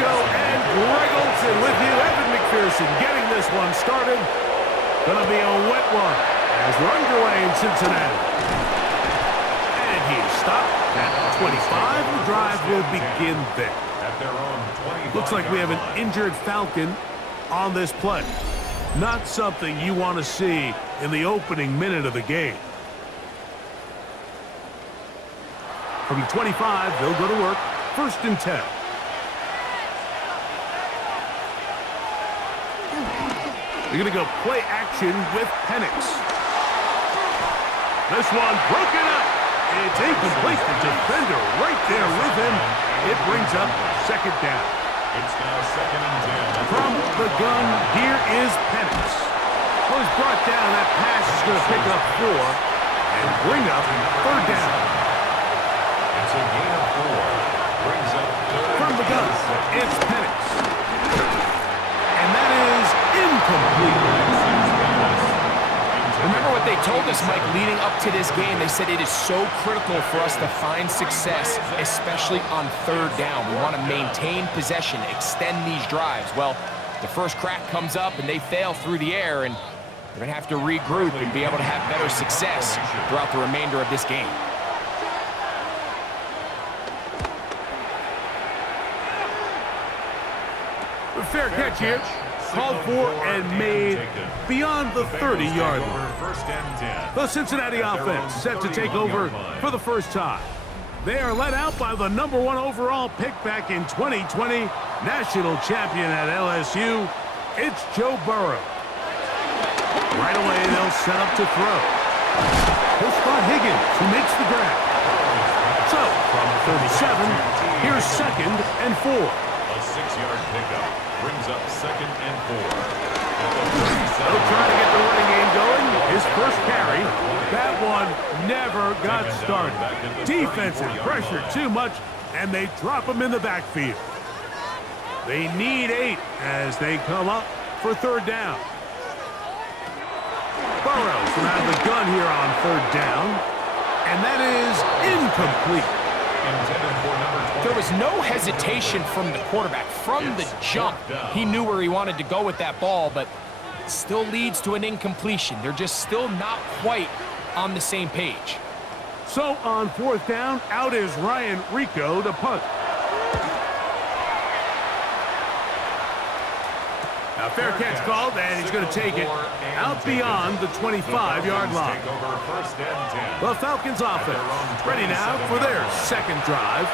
Rico and Greg Olsen with you. Evan McPherson getting this one started. Gonna be a wet one as we're underway in Cincinnati. And he's stopped at 25. The drive will begin there. Looks like we have an injured Falcon on this play. Not something you want to see in the opening minute of the game. From the 25, they'll go to work. 1st and 10. They're going to go play action with Penix. This one broken up. It's incomplete. The defender right there with him. It brings up 2nd down. It's now 2nd and 10. From the gun, here is Penix. Well, he's brought down. That pass is going to pick up 4 and bring up 3rd down. It's a gain of 4. Brings up 3rd. From the gun, it's Penix. And that is incomplete. Remember what they told us, Mike, leading up to this game. They said it is so critical for us to find success, especially on 3rd down. We want to maintain possession, extend these drives. Well, the first crack comes up and they fail through the air, and they're going to have to regroup and be able to have better success throughout the remainder of this game. A fair catch here. Called for and made beyond the 30-yard line. The Cincinnati offense set to take over for the first time. They are led out by the #1 overall pick back in 2020, national champion at LSU. It's Joe Burrow. Right away, they'll set up to throw. He'll spot Higgins, who makes the grab. So, from 37, here's 2nd and 4. A 6-yard pickup brings up 2nd and 4. They'll try to get the running game going. His first carry, that one never got started. Defensive pressure too much, and they drop him in the backfield. They need 8 as they come up for 3rd down. Burrow's from out of the gun here on 3rd down, and that is incomplete. There was no hesitation from the quarterback. From the jump, he knew where he wanted to go with that ball, but still leads to an incompletion. They're just still not quite on the same page. So on 4th down, out is Ryan Rico to punt. Now fair catch called, and he's going to take it out beyond the 25-yard line. The Falcons offense ready now for their 2nd drive.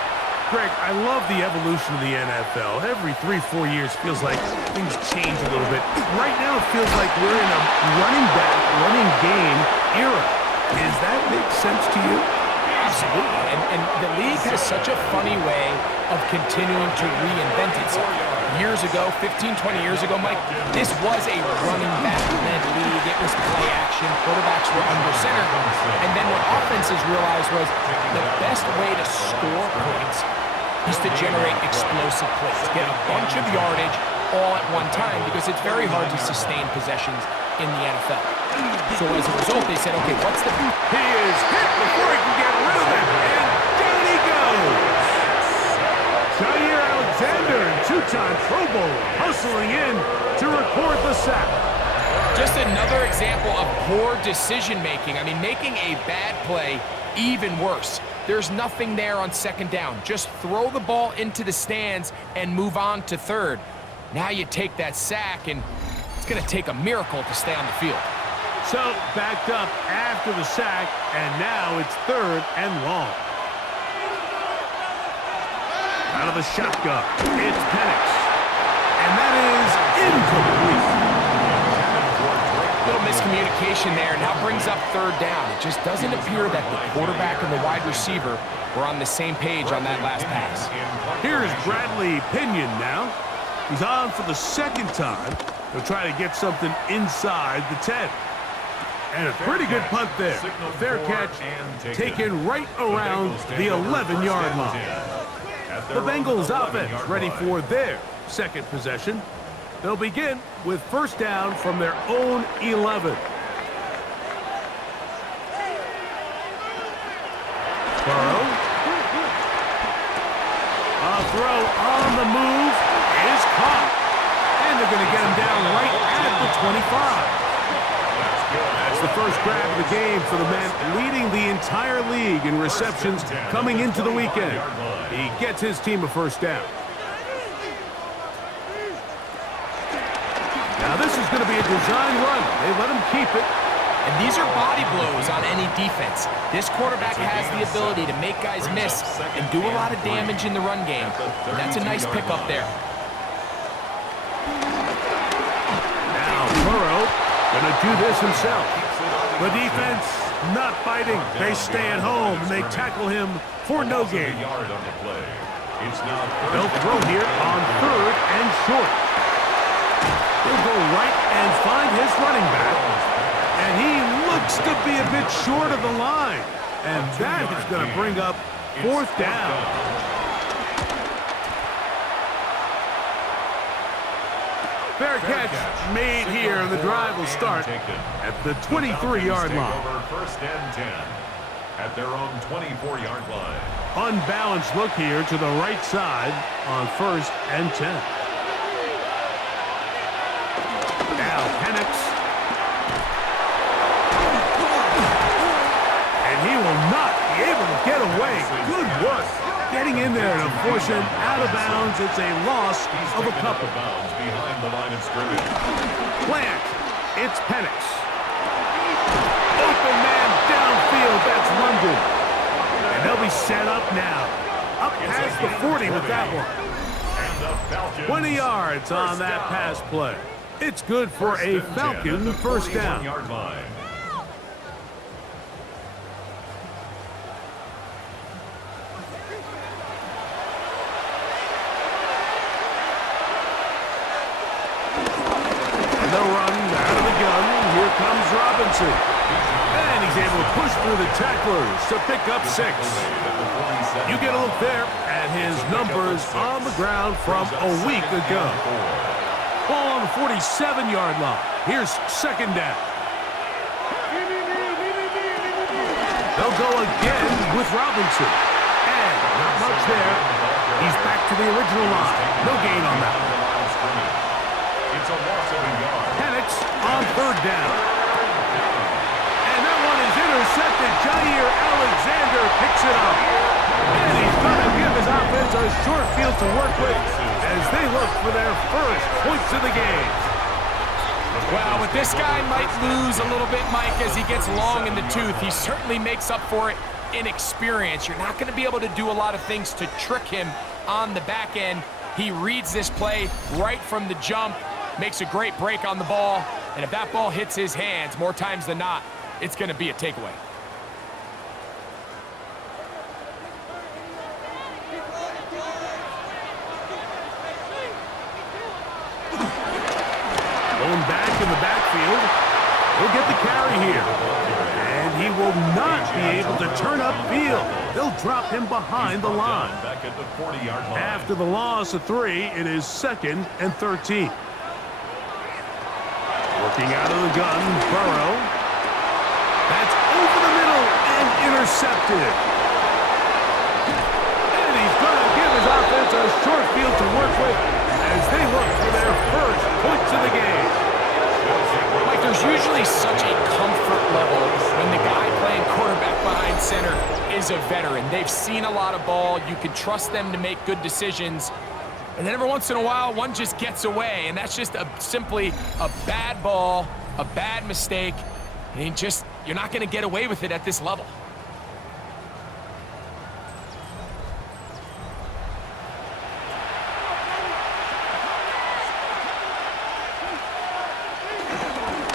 Greg, I love the evolution of the NFL. Every 3-4 years feels like things change a little bit. Right now it feels like we're in a running back, running game era. Does that make sense to you? Absolutely. And the league has such a funny way of continuing to reinvent itself. Years ago, 15, 20 years ago, Mike, this was a running back-led league. It was play action. Quarterbacks were under center. And then what offenses realized was the best way to score points is to generate explosive plays. Get a bunch of yardage all at one time because it's very hard to sustain possessions in the NFL. So as a result, they said, okay, what's the... He is hit before he can get rid of it, and down he goes. Jair Alexander, 2-time Pro Bowler, hustling in to record the sack. Just another example of poor decision-making. I mean, making a bad play even worse. There's nothing there on 2nd down. Just throw the ball into the stands and move on to 3rd. Now you take that sack, and it's going to take a miracle to stay on the field. So, backed up after the sack, and now it's 3rd and long. Out of the shotgun, it's Penix. And that is incomplete. Little miscommunication there. Now brings up 3rd down. It just doesn't appear that the quarterback and the wide receiver were on the same page on that last pass. Here's Bradley Pinion now. He's on for the 2nd time. He'll try to get something inside the 10. And a pretty good punt there. Fair catch taken right around the 11-yard line. The Bengals offense ready for their 2nd possession. They'll begin with 1st down from their own 11. Burrow. A throw on the move. they're going to get him down right at the 25. That's the first grab of the game for the man leading the entire league in receptions coming into the weekend. He gets his team a first down. Now this is going to be a design run. They let him keep it. And these are body blows on any defense. This quarterback has the ability to make guys miss and do a lot of damage in the run game. And that's a nice pickup there. Now Burrow going to do this himself. The defense not fighting. They stay at home and they tackle him for no gain. They'll throw here on 3rd and short. He'll go right and find his running back. And he looks to be a bit short of the line. And that is going to bring up 4th down. Fair catch made here, and the drive will start at the 23-yard line. First and 10 at their own 24-yard line. Unbalanced look here to the right side on 1st and 10. Now Penix. And he will not be able to get away. Good work. Getting in there and force him out of bounds. It's a loss of a couple. Behind the line of scrimmage. Plant. It's Penix. Open man downfield. That's London. And they'll be set up now. Up past the 40 with that one. 20 yards on that pass play. It's good for a Falcon first down. Comes Robinson. And he's able to push through the tacklers to pick up 6. You get a look there at his numbers on the ground from a week ago. Ball on the 47-yard line. Here's 2nd down. They'll go again with Robinson. And not much there. He's back to the original line. No gain on that one. It's a loss of a yard. Penix on 3rd down. And that one is intercepted. Jair Alexander picks it up. And he's going to give his offense a short field to work with as they look for their first points of the game. Well, but this guy might lose a little bit, Mike, as he gets long in the tooth. He certainly makes up for it in experience. You're not going to be able to do a lot of things to trick him on the back end. He reads this play right from the jump. Makes a great break on the ball, and if that ball hits his hands more times than not, it's going to be a takeaway. Going back in the backfield, he'll get the carry here, and he will not be able to turn upfield. They'll drop him behind the line. After the loss of 3, it is 2nd and 13. Working out of the gun, Burrow. That's over the middle and intercepted. And he's going to give his offense a short field to work with as they look for their first points of the game. Like, there's usually such a comfort level when the guy playing quarterback behind center is a veteran. They've seen a lot of ball. You can trust them to make good decisions. And then every once in a while, one just gets away, and that's just simply a bad ball, a bad mistake, and you're not going to get away with it at this level.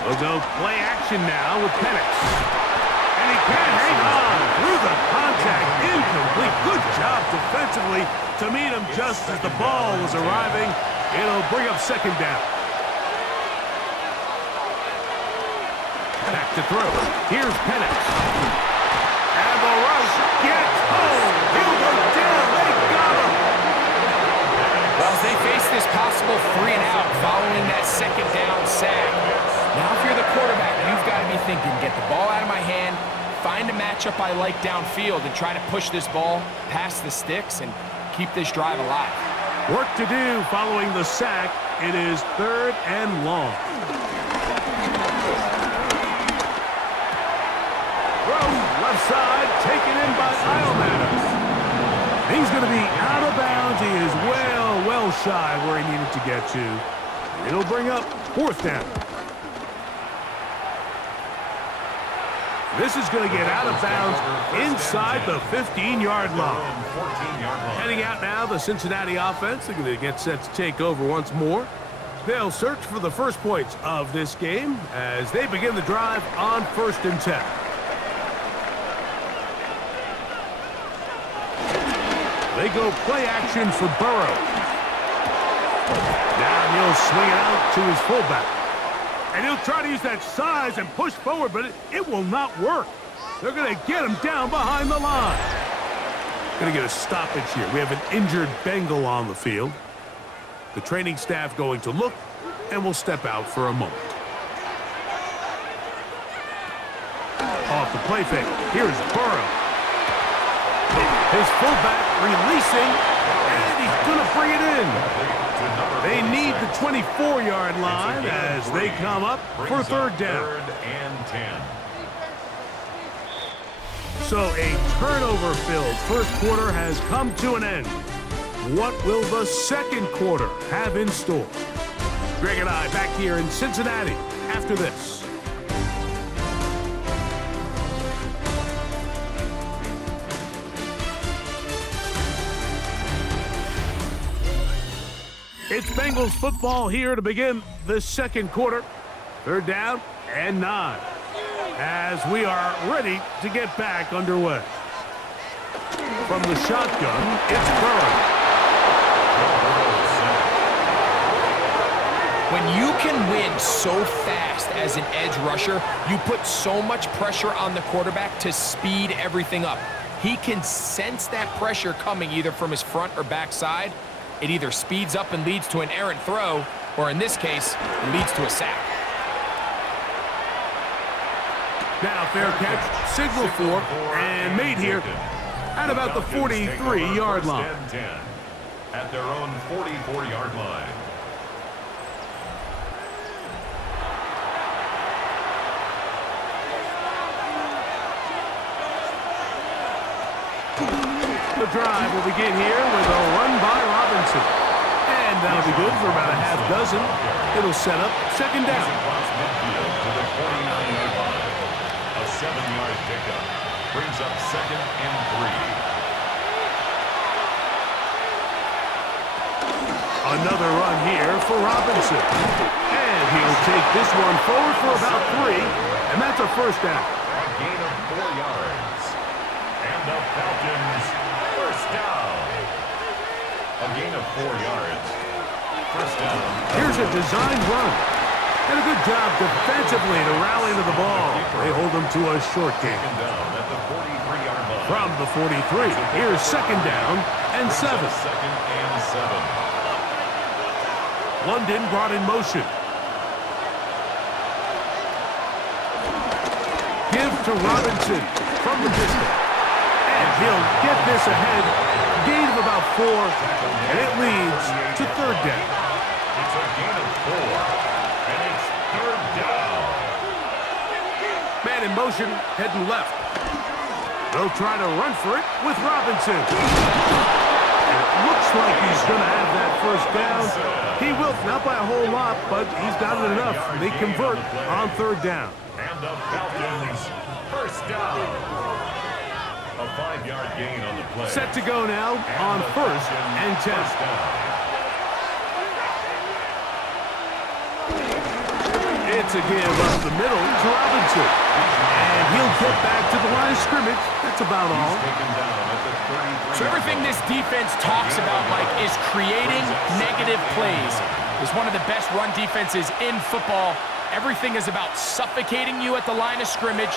We'll go play action now with Penix. And he can't hang on through the contact. Incomplete. Good job defensively to meet him just as the ball was arriving. It'll bring up 2nd down. Back to throw. Here's Penix. And the rush gets home. He'll go down. They got him. Well, as they face this possible 3 and out following that 2nd down sack. Now, if you're the quarterback, you've got to be thinking, get the ball out of my hand, find a matchup I like downfield, and try to push this ball past the sticks and keep this drive alive. Work to do following the sack It is 3rd and long. Throw left side, taken in by Iomana. He's going to be out of bounds. He is well shy where he needed to get to. It'll bring up 4th down. This is going to get out of bounds inside the 15-yard line. Heading out now, the Cincinnati offense. They're going to get set to take over once more. They'll search for the first points of this game as they begin the drive on 1st and 10. They go play action for Burrow. Now he'll swing it out to his fullback. And he'll try to use that size and push forward, but it will not work. They're going to get him down behind the line. Going to get a stoppage here. We have an injured Bengal on the field. The training staff going to look, and will step out for a moment. Off the play fake. Here's Burrow. His fullback releasing, and he's going to bring it in. They need the 24-yard line as they come up for 3rd down. 3rd and 10. So a turnover-filled first quarter has come to an end. What will the second quarter have in store? Greg and I back here in Cincinnati after this. It's Bengals football here to begin the second quarter. 3rd down and 9. As we are ready to get back underway. From the shotgun, it's Burrow. When you can win so fast as an edge rusher, you put so much pressure on the quarterback to speed everything up. He can sense that pressure coming either from his front or back side. It either speeds up and leads to an errant throw, or in this case, it leads to a sack. Now fair catch, signal for, and made here at about the 43-yard line. At their own 44-yard line. The drive will begin here with a run by Robinson. And that'll be good for about a half dozen. It'll set up 2nd down. Across midfield to the 49-yard line. A 7-yard pickup brings up 2nd and 3. Another run here for Robinson. And he'll take this one forward for about 3. And that's a 1st down. A gain of 4 yards. And the Falcons first down. A gain of 4 yards. First down. Here's a designed run. And a good job defensively to rally to the ball. They hold them to a short game. Down at the 43-yard line. From the 43, here's 2nd down and 7. 2nd and 7. London brought in motion. Give to Robinson from the distance. And he'll get this ahead. Gain of about 4. And it leads to 3rd down. It's a gain of 4. And it's 3rd down. Man in motion, heading left. They'll try to run for it with Robinson. And it looks like he's going to have that 1st down. He will, not by a whole lot, but he's got it enough. They convert on 3rd down. And the Falcons first down. A 5-yard gain on the play. Set to go now on 1st and 10. It's a give up the middle to Robinson. And he'll get back to the line of scrimmage. That's about all. So everything this defense talks about, Mike, is creating negative plays. It's one of the best run defenses in football. Everything is about suffocating you at the line of scrimmage,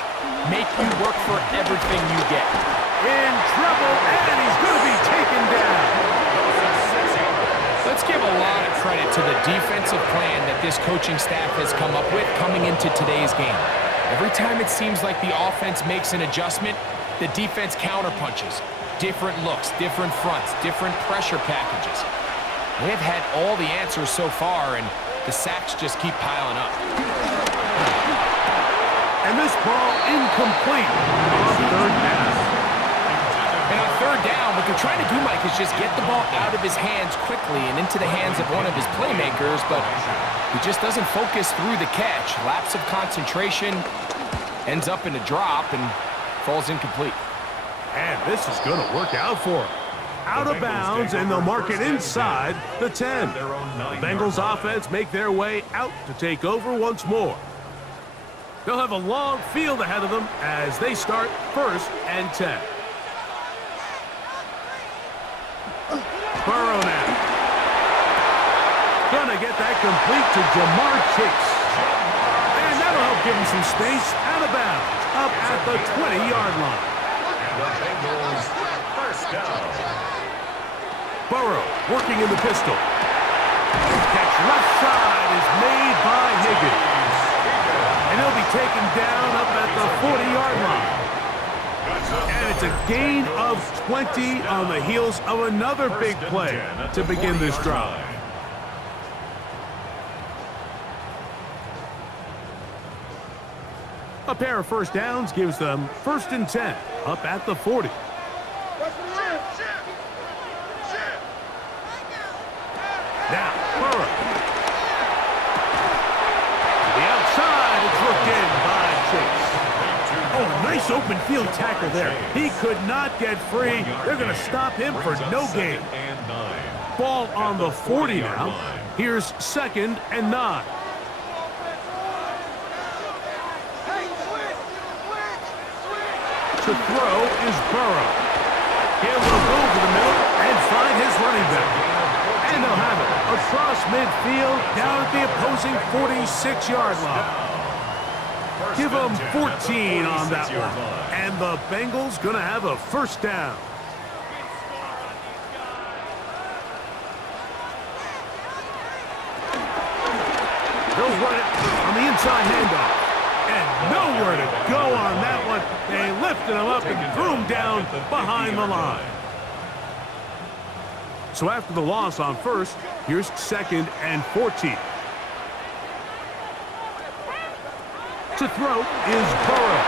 make you work for everything you get. In trouble, and he's going to be taken down. Let's give a lot of credit to the defensive plan that this coaching staff has come up with coming into today's game. Every time it seems like the offense makes an adjustment, the defense counterpunches. Different looks, different fronts, different pressure packages. They've had all the answers so far, and the sacks just keep piling up. And this ball incomplete on third down. And on third down, what they're trying to do, Mike, is just get the ball out of his hands quickly and into the hands of one of his playmakers, but he just doesn't focus through the catch. Lapse of concentration, ends up in a drop, and falls incomplete. And this is going to work out for him. Out of bounds, and they'll mark it inside the 10. The Bengals offense make their way out to take over once more. They'll have a long field ahead of them as they start 1st and 10. Burrow now. Gonna get that complete to Shemar Chase. And that'll help give him some space out of bounds up at the 20-yard line. And the Bengals first down. Burrow working in the pistol. Catch left side is made by Higgins. And he'll be taken down up at the 40-yard line. And it's a gain of 20 on the heels of another big play to begin this drive. A pair of first downs gives them 1st and 10 up at the 40. Now, Burrow. To the outside, it's looked in by Chase. Oh, a nice open field tackle there. He could not get free. They're going to stop him for no gain. Ball on the 40 now. Here's 2nd and 9. To throw is Burrow. He'll look over the middle and find his running back. And they'll have it across midfield down at the opposing 46-yard line. Give them 14 on that one. And the Bengals going to have a 1st down. They'll run it on the inside handoff. And nowhere to go on that one. They lifted him up and threw him down behind the line. So after the loss on 1st, here's 2nd and 14. To throw is Burrow.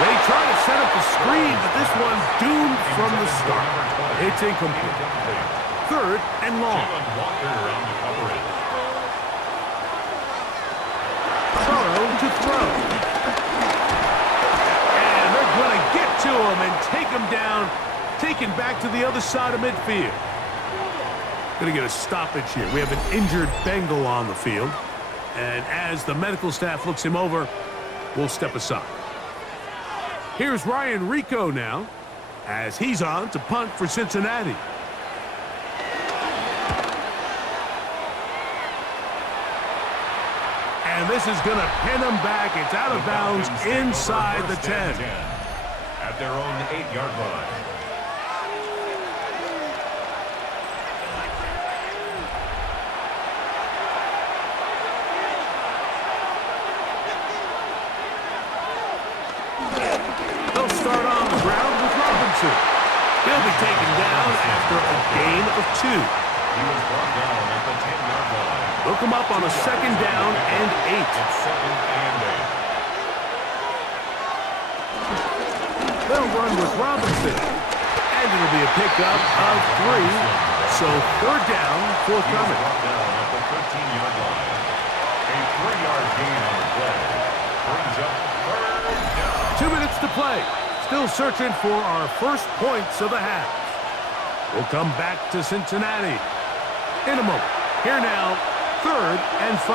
They try to set up the screen, but this one's doomed from the start. It's incomplete. 3rd and long. Burrow to throw. And they're going to get to him and take him down, taken back to the other side of midfield. Going to get a stoppage here. We have an injured Bengal on the field. And as the medical staff looks him over, we'll step aside. Here's Ryan Rico now, as he's on to punt for Cincinnati. And this is going to pin him back. It's out of bounds inside the 10. At their own 8-yard line. He'll be taken down after a gain of 2. He was brought down at the 10-yard line. They'll come up on a 2nd down and 8. It's 2nd and 8. They'll run with Robinson. And it'll be a pickup of 3. So 3rd down, forthcoming. Brought down at the 13-yard line. A 3-yard gain on the play. Brings up 3rd down. 2 minutes to play. Still searching for our first points of the half. We'll come back to Cincinnati in a moment. Here now, 3rd and 5.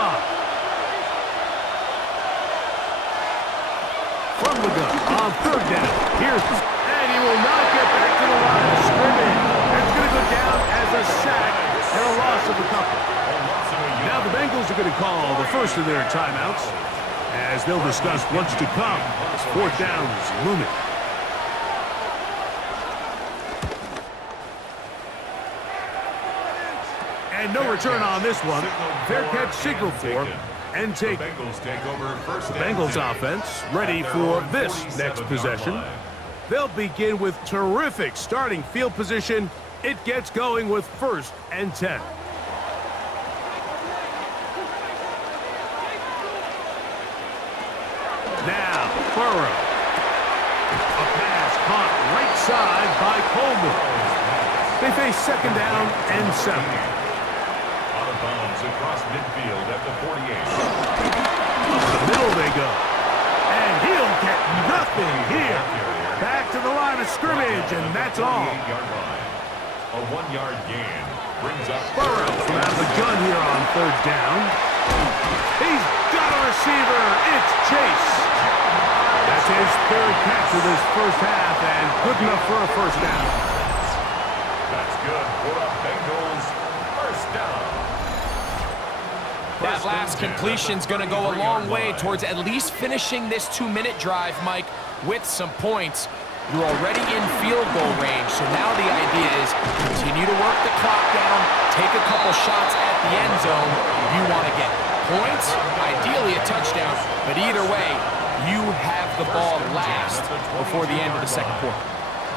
From the gun on 3rd down. Here's and he will not get back to the line of scrimmage. That's going to go down as a sack and a loss of a couple. Now the Bengals are going to call the first of their timeouts as they'll discuss what's to come as 4th down is looming. And no return on this one. Fair catch signal for and take. The Bengals take over first. The Bengals offense ready for this next possession. They'll begin with terrific starting field position. It gets going with 1st and 10. Burrow. A pass caught right side by Coleman. They face second down and 7. Out of bounds across midfield at the 48. Up the middle they go. And he'll get nothing here. Back to the line of scrimmage, and that's all. A 1-yard gain brings up Burrow from out of the gun here on third down. He's got a receiver. It's Chase. That's his third catch of this first half, and good enough for a first down. That's good for a Bengals first down. That last completion's going to go a long way towards at least finishing this 2-minute drive, Mike, with some points. You're already in field goal range, so now the idea is continue to work the clock down, take a couple shots at the end zone. You want to get points, ideally a touchdown, but either way, you have the ball last before the end of the second quarter.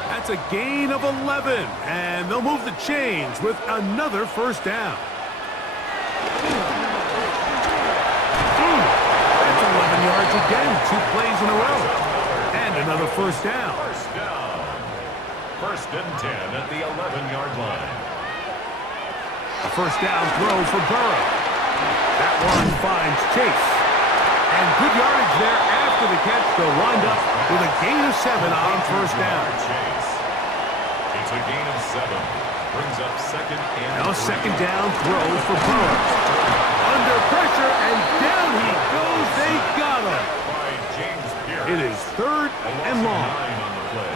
That's a gain of 11, and they'll move the chains with another first down. That's 11 yards again, 2 plays in a row, and another first down. First and 10 at the 11-yard line. A first down throw for Burrow. That one finds Chase. And good yardage there after the catch. They'll wind up with a gain of 7 on first down. It's a gain of 7. Brings up second and Now second down throw for Burrow. Under pressure, and down he goes. They got him. It is third and long. On the play.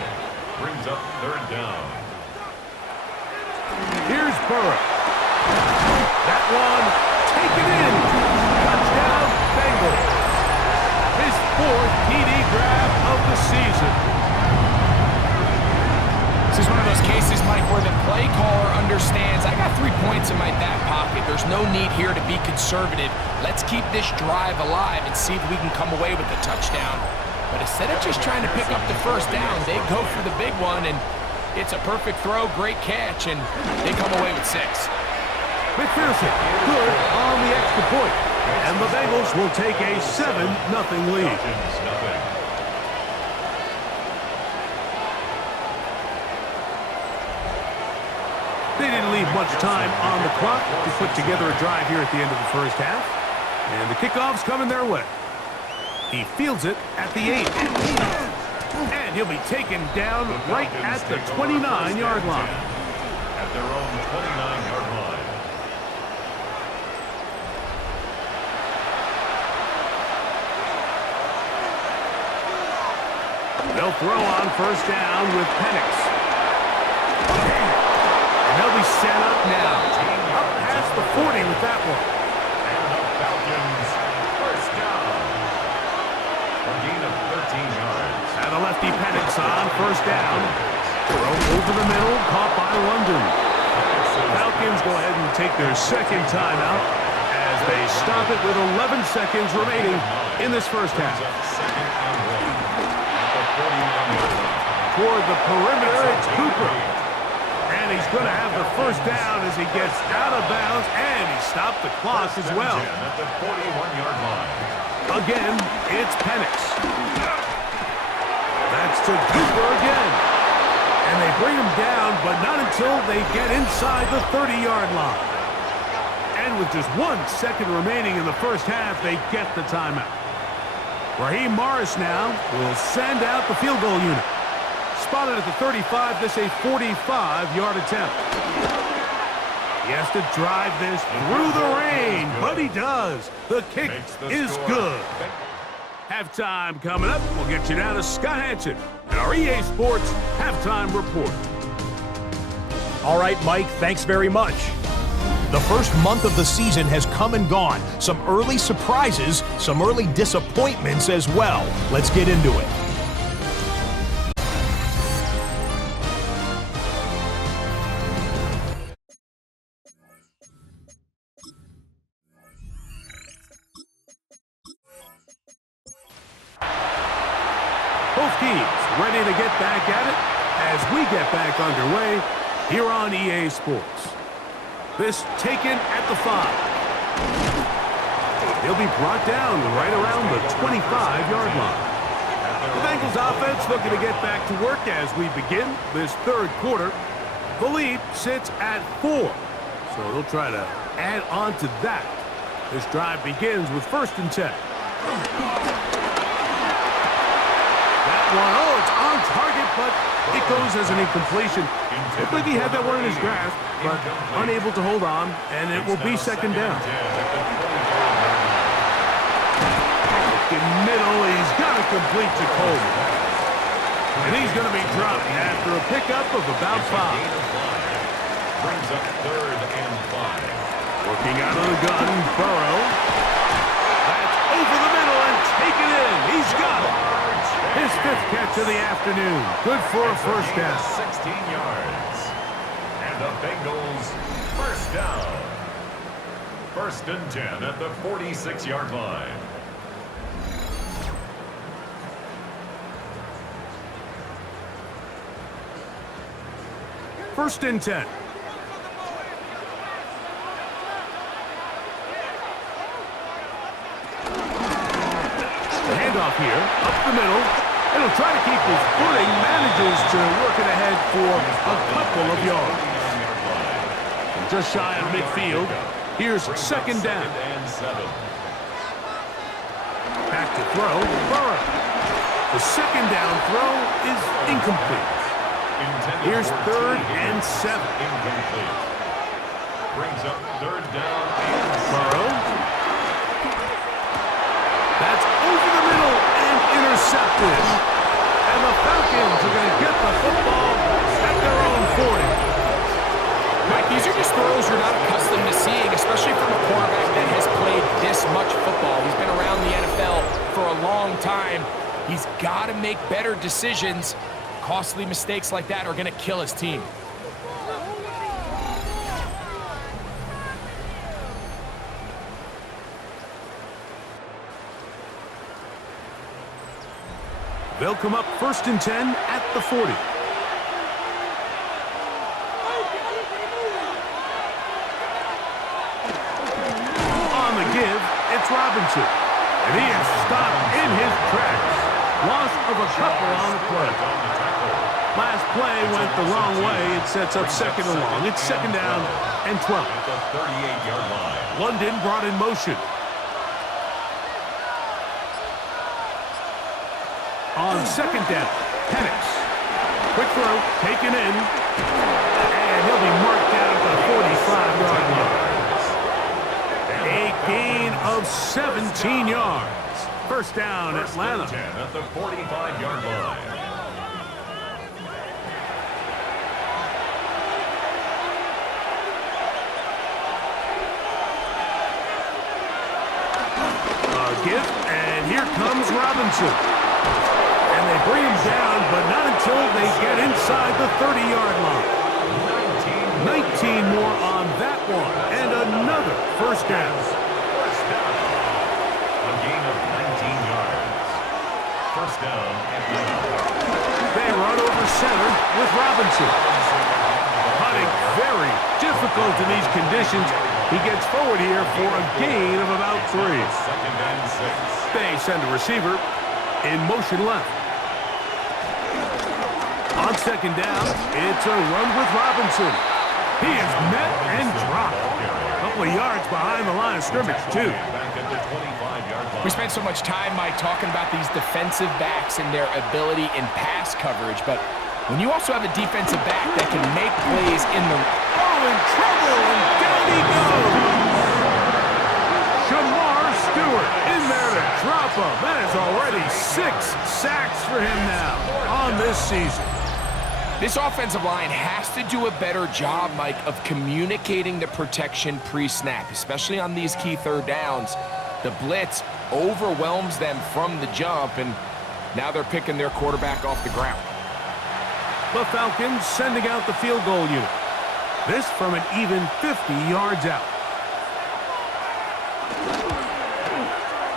Brings up third down. Here's Burrow. That one taken in. Touchdown, Bengals. His 4th TD grab of the season. This is one of those cases, Mike, where the play caller understands, I got 3 points in my back pocket. There's no need here to be conservative. Let's keep this drive alive and see if we can come away with a touchdown. But instead of just trying to pick up the first down, they go for the big one, and it's a perfect throw, great catch, and they come away with 6. McPherson, good on the extra point. And the Bengals will take a 7-0 lead. They didn't leave much time on the clock to put together a drive here at the end of the first half. And the kickoff's coming their way. He fields it at the 8. And he'll be taken down right at the 29-yard line. At their own 29-yard line. They'll throw on first down with Penix. And they'll be set up now. Up past the 40 with that one. And the Falcons first down. A gain of 13 yards. And the lefty Penix on first down. Throw over the middle, caught by London. Falcons go ahead and take their second timeout as they stop it with 11 seconds remaining in this first half. Toward the perimeter, it's Cooper. And he's going to have the first down as he gets out of bounds, and he stopped the clock as well. At the 41-yard line. Again, it's Penix. That's to Cooper again. And they bring him down, but not until they get inside the 30-yard line. And with just 1 second remaining in the first half, they get the timeout. Raheem Morris now will send out the field goal unit. Spotted at the 35, this a 45-yard attempt. He has to drive this through the rain, but he does. The kick is good. Halftime coming up. We'll get you down to Scott Hansen and our EA Sports Halftime Report. All right, Mike, thanks very much. The first month of the season has come and gone. Some early surprises, some early disappointments as well. Let's get into it. Both teams ready to get back at it as we get back underway here on EA Sports. This taken at the 5. He'll be brought down right around the 25-yard line. At The Bengals offense looking to get back to work as we begin this third quarter. The lead sits at 4, so they'll try to add on to that. This drive begins with 1st and 10. That one, oh, it's on target, but it goes as an incompletion. Looked like he had that one in his grasp, but unable to hold on, and it will be 2nd down. In middle, he's got to complete to Coleman. And he's going to be dropped after a pickup of about 5. Brings up 3rd and 5. Working out of the gun, Burrow. That's over the middle and taken in. He's got it. His 5th catch of the afternoon. Good for a 1st down. 16 yards. And the Bengals 1st down. 1st and 10 at the 46-yard line. First and 10. The handoff here, up the middle. And he'll try to keep his footing. Manages to work it ahead for a couple of yards. And just shy of midfield. Here's 2nd down. Back to throw. Burrow. The 2nd down throw is incomplete. Here's 3rd and 7. Incomplete. Brings up 3rd down and Burrow. That's over the middle and intercepted. And the Falcons are going to get the football at their own 40. Mike, these are just throws you're not accustomed to seeing, especially from a quarterback that has played this much football. He's been around the NFL for a long time. He's got to make better decisions. Costly mistakes like that are going to kill his team. They'll come up 1st and 10 at the 40. On the give, it's Robinson. And he is stopped in his tracks. Loss of a couple on the play. Last play went the wrong way. It sets up 2nd and long. It's 2nd down and 12. at the 38-yard line. London brought in motion. On 2nd down, Penix. Quick throw, taken in. And he'll be marked down at the 45-yard line. A gain of 17 yards. 1st down, Atlanta. 10 at the 45-yard line. Give, and here comes Robinson. And they bring him down, but not until they get inside the 30-yard line. 19 more on that one, and another 1st down. A gain of 19 yards. 1st down, Atlanta. They run over center with Robinson. Hunting very difficult in these conditions. He gets forward here for a gain of about 3. 2nd and 6. They send a receiver in motion left. On 2nd down, it's a run with Robinson. He is met and dropped. A couple of yards behind the line of scrimmage, too. Back at the 25-yard line. We spent so much time, Mike, talking about these defensive backs and their ability in pass coverage, but when you also have a defensive back that can make plays in the... Oh, in trouble, and down he goes! Shemar Stewart in there to drop him. That is already 6 sacks for him now on this season. This offensive line has to do a better job, Mike, of communicating the protection pre-snap, especially on these key 3rd downs. The blitz overwhelms them from the jump, and now they're picking their quarterback off the ground. The Falcons sending out the field goal unit. This from an even 50 yards out.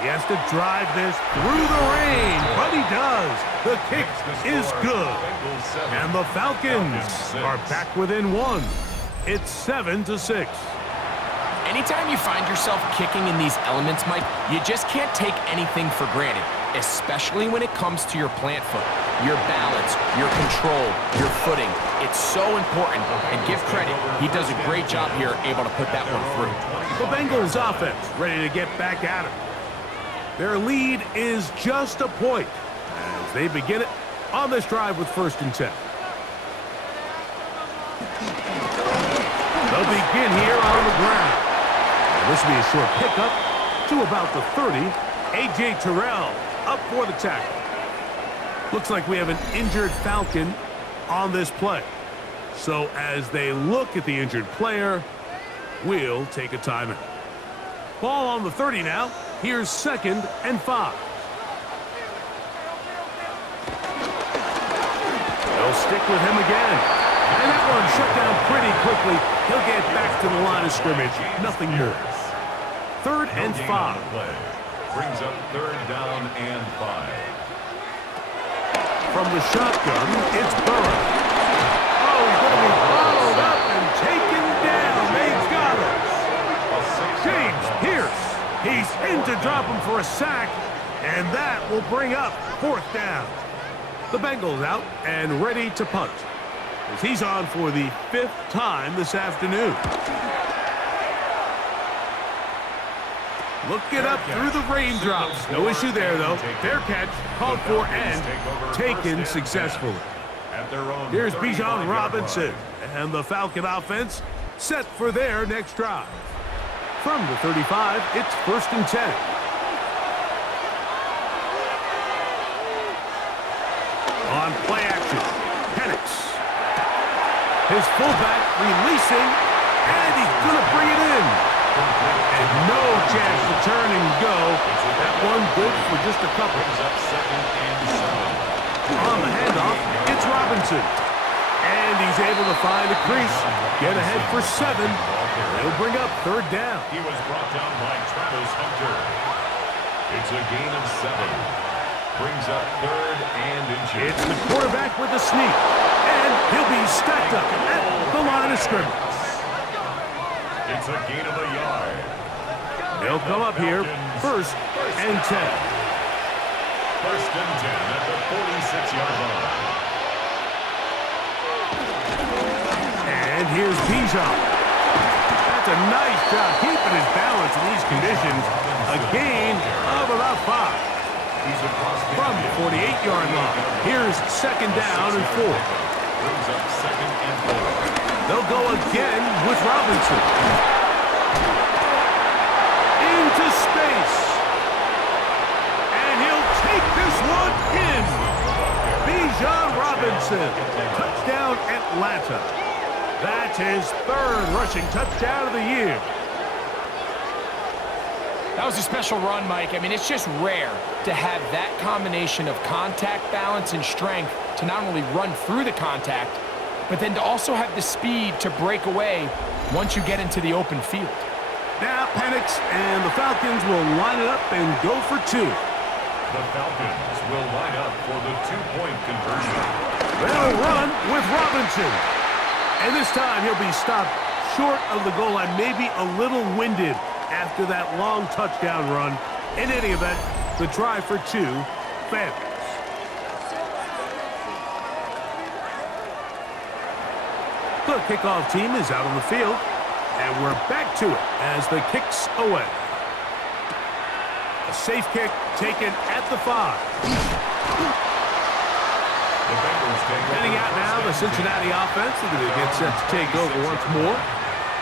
He has to drive this through the rain, but he does. The kick is good. And the Falcons are back within 1. It's 7-6. Anytime you find yourself kicking in these elements, Mike, you just can't take anything for granted. especially when it comes to your plant foot, your balance, your control, your footing. It's so important, and give credit, he does a great job here able to put that one through. The Bengals offense ready to get back at it. Their lead is just a point as they begin it on this drive with 1st and 10. They'll begin here on the ground. And this will be a short pickup to about the 30. A.J. Terrell up for the tackle. Looks like we have an injured Falcon on this play. So as they look at the injured player, we'll take a timeout. Ball on the 30 now. Here's 2nd and 5. They'll stick with him again. And that one shut down pretty quickly. He'll get back to the line of scrimmage. Nothing more. 3rd and 5. Brings up 3rd down and 5. From the shotgun, it's Burrow. Oh, he's going to be followed up and taken down. They got him. James Pierce. He's in to drop him for a sack, and that will bring up 4th down. The Bengals out and ready to punt, as he's on for the 5th time this afternoon. Looking up through the raindrops. No issue there, though. Fair catch, called for and taken successfully. Here's Bijan Robinson, and the Falcon offense set for their next drive. From the 35, it's 1st and 10. On play action, Penix. His fullback releasing, and he's going to bring it in. And no chance to turn and go. That one good for just a couple. On the handoff, it's Robinson. And he's able to find a crease. Get ahead for 7. He'll bring up 3rd down. He was brought down by Travis Hunter. It's a gain of 7. Brings up 3rd and inches. It's the quarterback with the sneak. And he'll be stacked up at the line of scrimmage. It's a gain of a yard. They'll come up here, 1st and 10. 1st and 10 at the 46-yard line. And here's Bijan. That's a nice job keeping his balance in these conditions. A gain of about 5. From the 48-yard line, here's 2nd down and 4. Brings up 2nd and 4. They'll go again with Robinson. Into space. And he'll take this one in. Bijan Robinson. Touchdown Atlanta. That's his 3rd rushing touchdown of the year. That was a special run, Mike. I mean, it's just rare to have that combination of contact, balance, and strength to not only run through the contact, but then to also have the speed to break away once you get into the open field. Now Penix and the Falcons will line it up and go for 2. The Falcons will line up for the 2-point conversion. They'll run with Robinson. And this time he'll be stopped short of the goal line, maybe a little winded after that long touchdown run. In any event, the try for 2 fails. The kickoff team is out on the field, and we're back to it as the kick's away. A safe kick taken at the 5. Heading out now, the Cincinnati offense. They're going to get set to take over once more.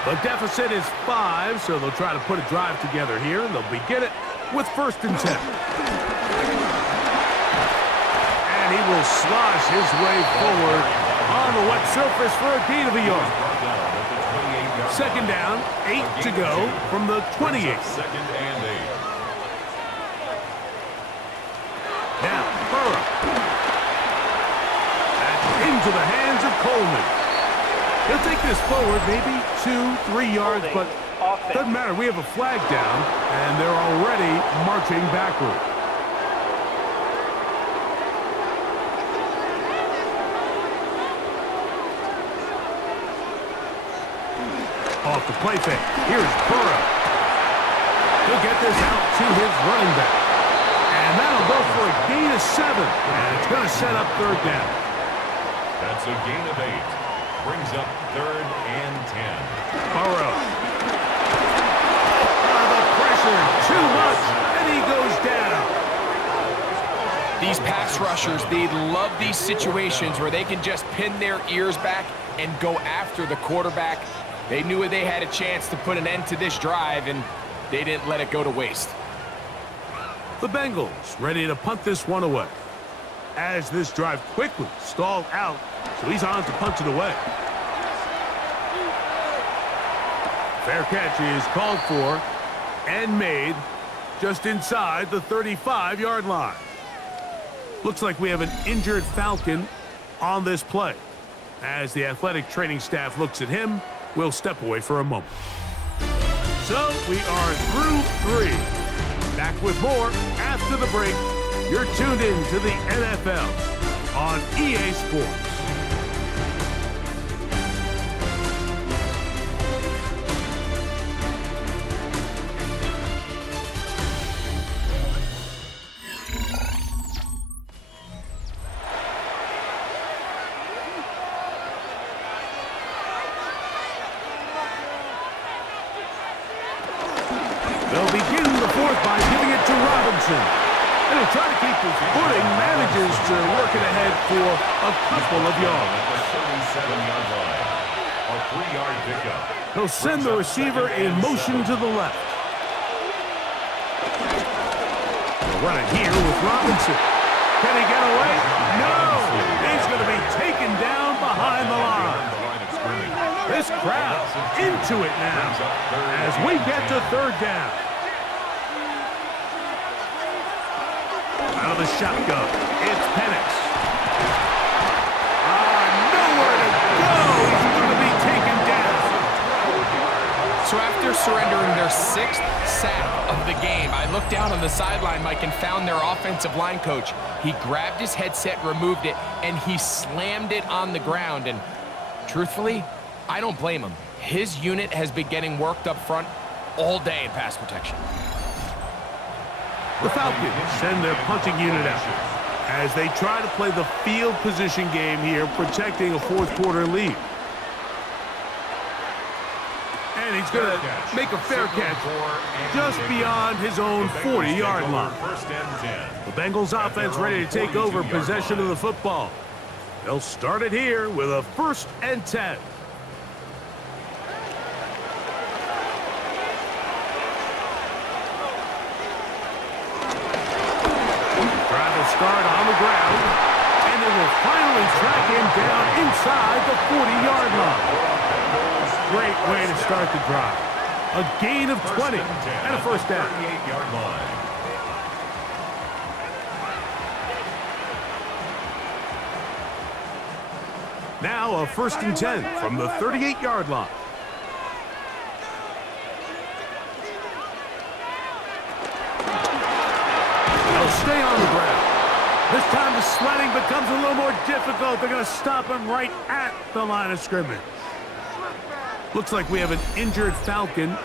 The deficit is 5, so they'll try to put a drive together here, and they'll begin it with 1st and 10. And he will slosh his way forward on the wet surface for a gain of a yard. 2nd down, 8 to go from the 28. 2nd and 8. Now, Burrow. That's into the hands of Coleman. He'll take this forward, maybe 2-3 yards, but doesn't matter. We have a flag down, and they're already marching backward. Off the play fake. Here's Burrow. He'll get this out to his running back. And And that'll go for a gain of 7. And it's going to set up third down. That's a gain of 8. Brings up 3rd and 10. Burrow. The pressure, too much, and he goes down. These pass rushers, they love these situations where they can just pin their ears back and go after the quarterback. They knew they had a chance to put an end to this drive, and they didn't let it go to waste. The Bengals ready to punt this one away. As this drive quickly stalled out, so he's on to punt it away. Fair catch is called for and made just inside the 35-yard line. Looks like we have an injured Falcon on this play. As the athletic training staff looks at him, we'll step away for a moment. So we are through 3. Back with more after the break. You're tuned in to the NFL on EA Sports. They'll begin the fourth by giving it to Robinson. And he'll try to keep his footing, manages to work it ahead for a couple of yards. At the 37-yard line. A 3-yard pickup. He'll send the receiver in motion to the left. They'll run it here with Robinson. Can he get away? No! He's going to be taken down behind the line. This crowd into it now as we get to third down. Out of the shotgun, it's Penix. Nowhere to go. He's going to be taken down. So after surrendering their 6th sack of the game, I looked down on the sideline, Mike, and found their offensive line coach. He grabbed his headset, removed it, and he slammed it on the ground. And truthfully, I don't blame him. His unit has been getting worked up front all day in pass protection. The Falcons send their punting unit out as they try to play the field position game here, protecting a fourth-quarter lead. And he's going to make a fair catch just beyond his own 40-yard line. The Bengals offense ready to take over possession of the football. They'll start it here with a 1st and 10. Start on the ground, and they will finally track him down inside the 40-yard line. Great way to start the drive. A gain of 20 and a first down. 38-yard line. Now a 1st and 10 from the 38-yard line. They'll stay on the ground. This time the sledding becomes a little more difficult. They're going to stop him right at the line of scrimmage. Looks like we have an injured Falcon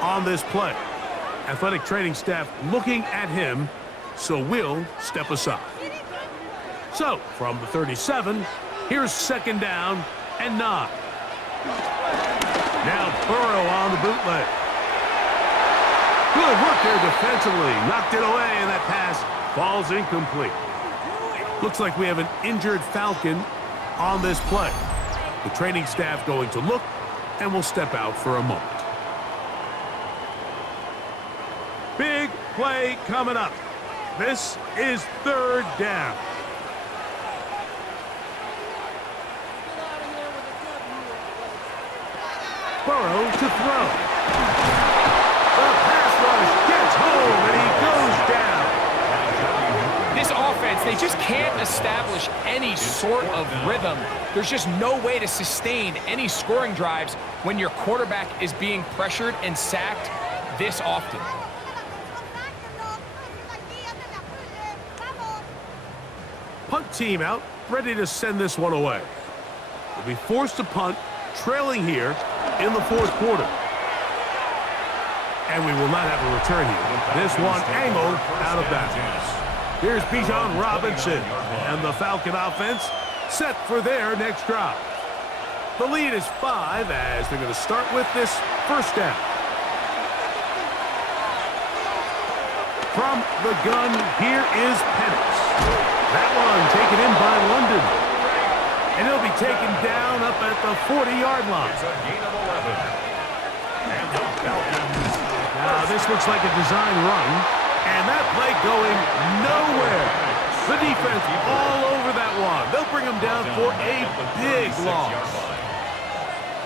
on this play. Athletic training staff looking at him, so we'll step aside. So, from the 37, here's 2nd down and 9. Now Burrow on the bootleg. Good work there defensively. Knocked it away, and that pass falls incomplete. Looks like we have an injured Falcon on this play. The training staff going to look, and we'll step out for a moment. Big play coming up. This is 3rd down. Burrow to throw. The pass rush gets home, and he goes down. This offense, they just can't establish any sort of rhythm. There's just no way to sustain any scoring drives when your quarterback is being pressured and sacked this often. Punt team out, ready to send this one away. They'll be forced to punt, trailing here in the 4th quarter. And we will not have a return here. This one angled out of bounds. Here's Bijan Robinson, and the Falcon offense set for their next drive. The lead is 5 as they're going to start with this first down. From the gun, here is Penix. That one taken in by London. And he'll be taken down up at the 40-yard line. It's a gain of 11. And the Falcons. Now, this looks like a design run, and that play going nowhere. The defense all over that one. They'll bring him down for a big loss.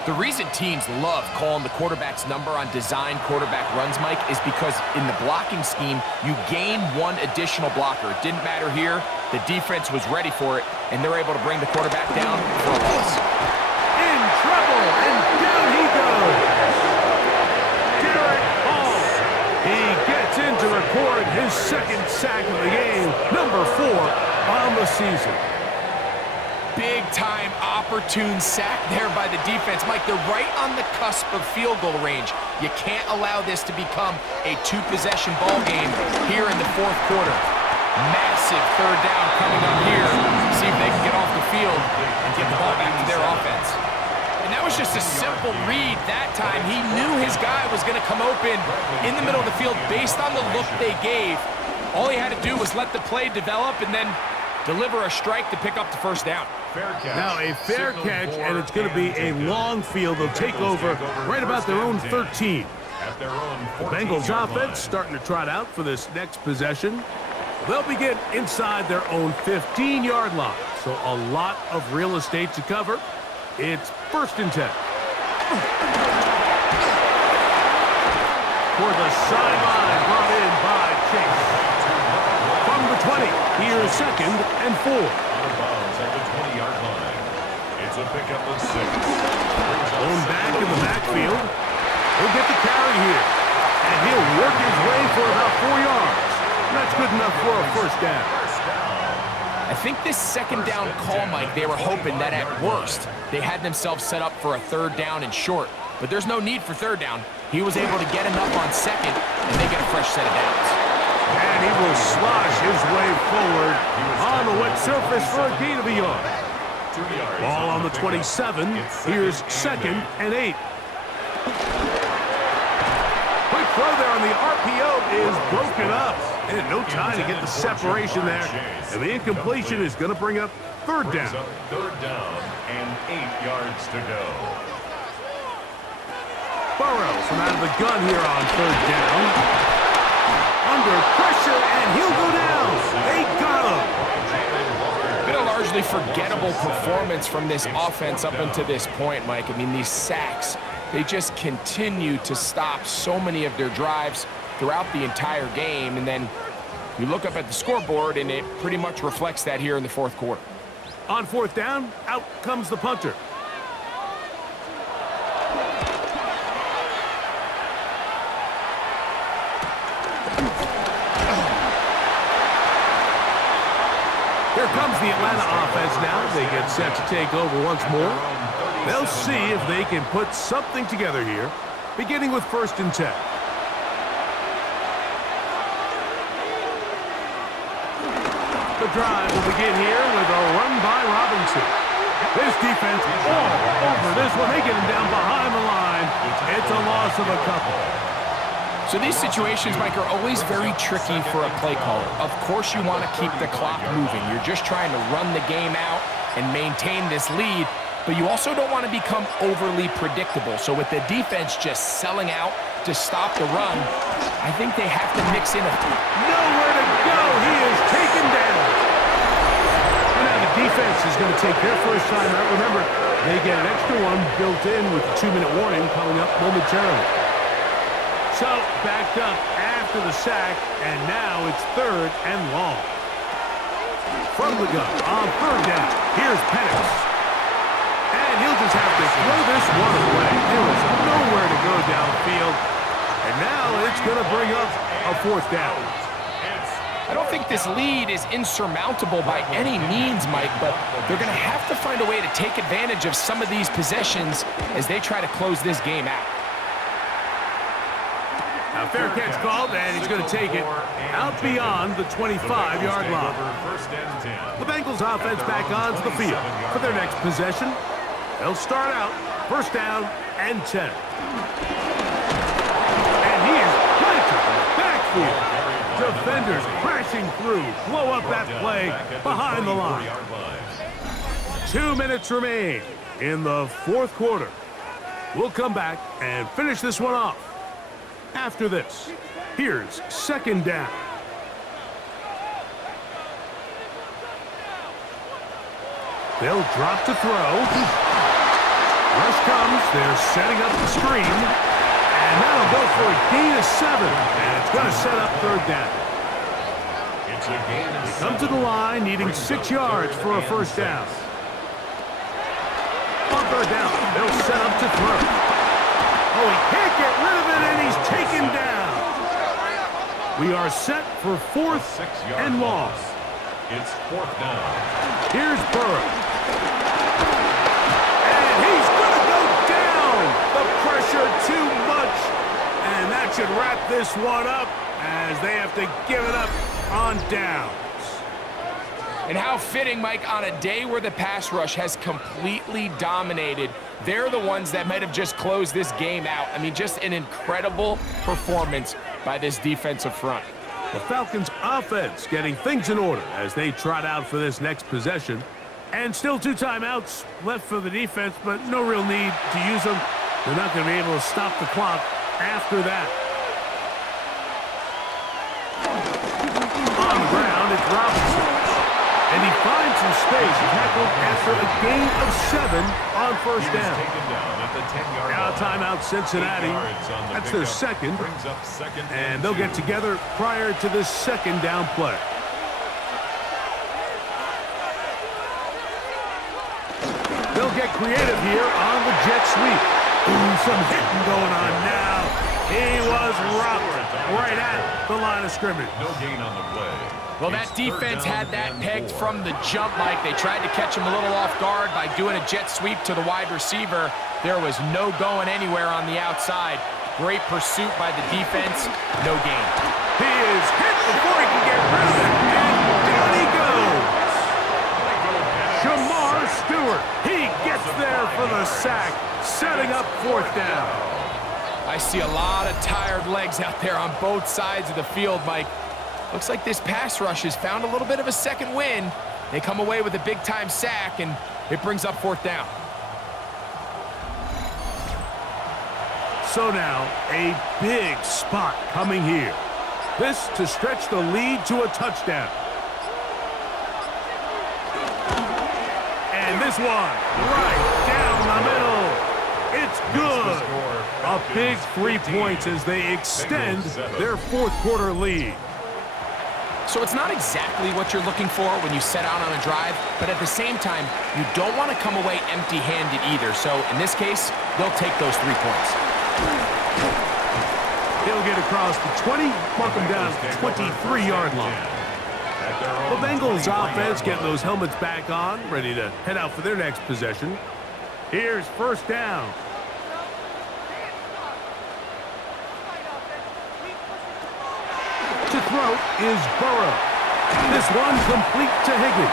The reason teams love calling the quarterback's number on design quarterback runs, Mike, is because in the blocking scheme, you gain one additional blocker. It didn't matter here. The defense was ready for it, and they're able to bring the quarterback down for a loss. In trouble, and down he goes. Derek Hall. He gets in to record his second sack of the game, number 4 on the season. Big-time opportune sack there by the defense. Mike, they're right on the cusp of field goal range. You can't allow this to become a 2-possession ball game here in the fourth quarter. Massive third down coming up here. See if they can get off the field and get the ball back to their offense. And that was just a simple read that time. He knew his guy was going to come open in the middle of the field based on the look they gave. All he had to do was let the play develop and then deliver a strike to pick up the first down. Now a fair catch, and it's going to be a long field. They'll take over right about their own 13. The Bengals offense starting to trot out for this next possession. They'll begin inside their own 15-yard line. So a lot of real estate to cover. It's 1st and 10. For the sideline, brought in by Chase. From the 20, here's 2nd and 4. Out of bounds at the 20-yard line. It's a pickup of 6. Thrown back in the backfield. He'll get the carry here. And he'll work his way for about 4 yards. That's good enough for a first down. I think this second down call, Mike, they were hoping that at worst they had themselves set up for a third down and short. But there's no need for third down. He was able to get enough on second, and they get a fresh set of downs. And he will slosh his way forward on the wet surface for a gain of a yard. Ball on the 27. Here's 2nd and 8. Quick throw there on the RPO is broken up. And no time to get the separation there. And the incompletion is going to bring up third down. Third down and 8 yards to go. Burrow from out of the gun here on third down. Under pressure, and he'll go down. They got him. Been a largely forgettable performance from this offense up until this point, Mike. I mean, these sacks, they just continue to stop so many of their drives throughout the entire game, and then you look up at the scoreboard, and it pretty much reflects that here in the fourth quarter. On 4th down, out comes the punter. Here comes the Atlanta offense now. They get set to take over once more. They'll see if they can put something together here, beginning with 1st and 10. The drive will begin here with a run by Robinson. This defense all over this one. They get him down behind the line. It's a loss of a couple. So these situations, Mike, are always very tricky for a play caller. Of course you want to keep the clock moving. You're just trying to run the game out and maintain this lead, but you also don't want to become overly predictable. So with the defense just selling out to stop the run, I think they have to mix in nowhere to go. He is taken down. And now the defense is going to take their first time out. Remember, they get an extra one built in with the 2-minute warning coming up momentarily. So backed up after the sack, and now it's 3rd and long. From the gun on 3rd down, here's Penix. And he'll just have to throw this one away. There was nowhere to go downfield. And now it's going to bring up a 4th down. I don't think this lead is insurmountable by any means, Mike, but they're going to have to find a way to take advantage of some of these possessions as they try to close this game out. Now, fair catch called, and he's going to take it out beyond the 25-yard line. The Bengals offense back onto the field for their next possession. They'll start out first down and 10. And he is planted in the backfield. Defenders crashing through, blow up that play behind the line. 2 minutes remain in the fourth quarter. We'll come back and finish this one off. After this, here's second down. They'll drop to throw. Rush comes. They're setting up the screen. And that'll go for a gain of 7. And it's going to set up third down. They come to the line, needing 6 yards for a first down. On third down, they'll set up to throw. Oh, he can't get rid of it, and he's taken down. We are set for fourth and long. It's fourth down. Here's Burrow. And he's going to go down. The pressure too much. And that should wrap this one up as they have to give it up on downs. And how fitting, Mike, on a day where the pass rush has completely dominated. They're the ones that might have just closed this game out. I mean, just an incredible performance by this defensive front. The Falcons offense getting things in order as they trot out for this next possession. And still 2 timeouts left for the defense, but no real need to use them. They're not going to be able to stop the clock after that. On the ground, it's Robinson. And he finds some space, tackled after a gain of 7 on first down. Now timeout Cincinnati. That's their second. And they'll get together prior to this second down play. They'll get creative here on the jet sweep. Ooh, some hitting going on now. He was rocked right at the line of scrimmage. No gain on the play. Well, that defense had that pegged from the jump, Mike. They tried to catch him a little off guard by doing a jet sweep to the wide receiver. There was no going anywhere on the outside. Great pursuit by the defense. No gain. He is hit before he can get rid of it. And down he goes. Shemar Stewart. He gets there for the sack, setting up fourth down. I see a lot of tired legs out there on both sides of the field, Mike. Looks like this pass rush has found a little bit of a second wind. They come away with a big-time sack, and it brings up fourth down. So now, a big spot coming here. This to stretch the lead to a touchdown. And this one, right down the middle. It's good. A big 3 points as they extend their fourth quarter lead. So it's not exactly what you're looking for when you set out on a drive, but at the same time, you don't want to come away empty-handed either. So in this case, they'll take those 3 points. He'll get across the 20, mark him down at the 23-yard line. The Bengals offense getting those helmets back on, ready to head out for their next possession. Here's first down. To throw is Burrow. This one complete to Higgins.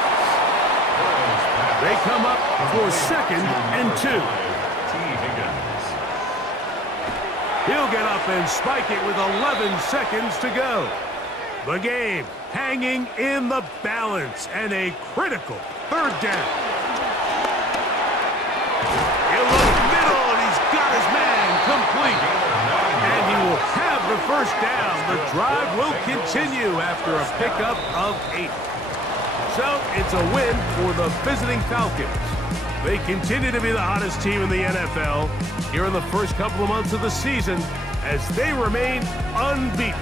They come up for second and 2. He'll get up and spike it with 11 seconds to go. The game hanging in the balance and a critical third down. He'll look middle and he's got his man complete. And he will have the first down. The drive will continue after a pickup of 8. So it's a win for the visiting Falcons. They continue to be the hottest team in the NFL here in the first couple of months of the season as they remain unbeaten.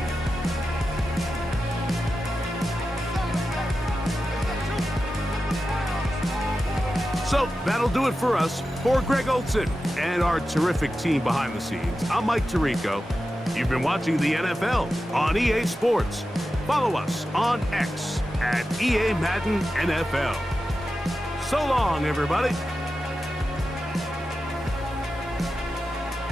So that'll do it for us. For Greg Olson and our terrific team behind the scenes, I'm Mike Tirico. You've been watching the NFL on EA Sports. Follow us on X at EA Madden NFL. So long, everybody.